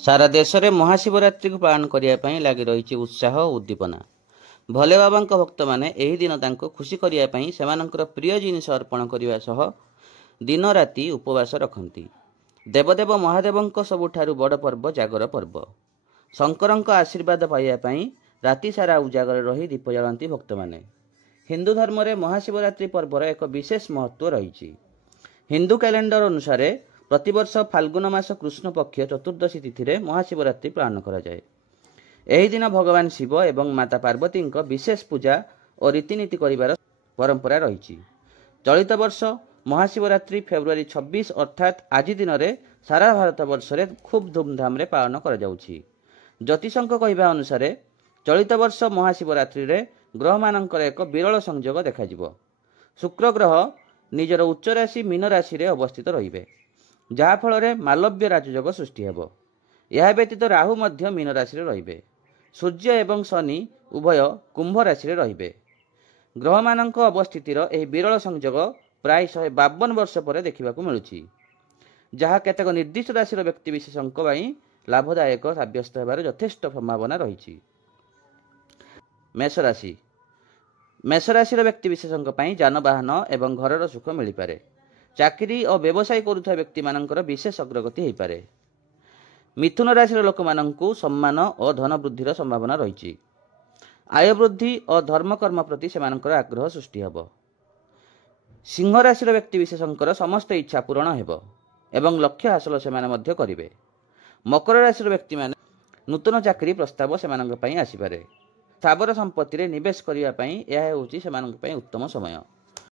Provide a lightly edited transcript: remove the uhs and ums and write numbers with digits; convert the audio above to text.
सारा देश में महाशिवरात्रि को पालन करने लगी रही उत्साह और उद्दीपना। भोले बाबा भक्त मैंने यही दिन खुशी करने से प्रिय जिनिस अर्पण करने सह दिन राति उपवास रखती। देवदेव महादेव सबुठारु बड़ पर्व जागर पर्व। शंकर आशीर्वाद पाइबापी राति सारा उजागर रही दीप जलांती भक्त मैंने। हिंदू धर्म में महाशिवरात्रि पर्वर एक विशेष महत्व रही। हिंदू कैलेंडर अनुसार प्रतिवर्ष फाल्गुन मास कृष्ण पक्ष चतुर्दशी तिथि में महाशिवरात्रि पालन कराए। यही दिन भगवान शिव एवं माता पार्वती विशेष पूजा और रीतिनीति करिवार परंपरा रही। चलित वर्ष महाशिवरात्रि फेब्रुआरी 26 अर्थात आज दिन में सारा भारत वर्ष में खूब धूमधाम पालन कर ज्योतिषों कहवा अनुसार चलित वर्ष महाशिवरात्रि रे ग्रह मानकर एक विरल संयोग देखा। शुक्र ग्रह निजर उच्च राशि मीन राशि रे अवस्थित रहिबे, जहाँफल मालव्य राजयोग सृष्टि हेब। यह व्यतीत राहु मध्य मीन राशि रे रहिबे। सूर्य एवं शनि उभय कुंभ राशि रे रहिबे। ग्रह मानक अवस्थितिर एही विरल संयोग प्राय 152 वर्ष पर देखा मिलुछि, जहाँ केतेक निर्दिष्ट राशि व्यक्तिविशेषों लाभदायक सब्यस्त होबार यथेष्ट संभावना रही। मेष राशि मेष राशि व्यक्तिविशेषों जानवाहन एवं घरर सुख मिल पारे। चाकरी और व्यवसाय करुवा व्यक्ति मानकर विशेष अग्रगति हो पारे। मिथुन राशि लोक मानू सम्मान और धन वृद्धिर संभावना रही। आय वृद्धि और धर्मकर्म प्रति सेमानकर आग्रह सृष्टि हेब। सिंह राशि व्यक्तिविशेषों समस्त इच्छा पूरण हेब एवं लक्ष्य हासिल से करेंगे। मकर राशि व्यक्ति माने नूतन चाकरी प्रस्ताव से आसीपारे। स्थावर संपत्ति निवेश करने उत्तम समय।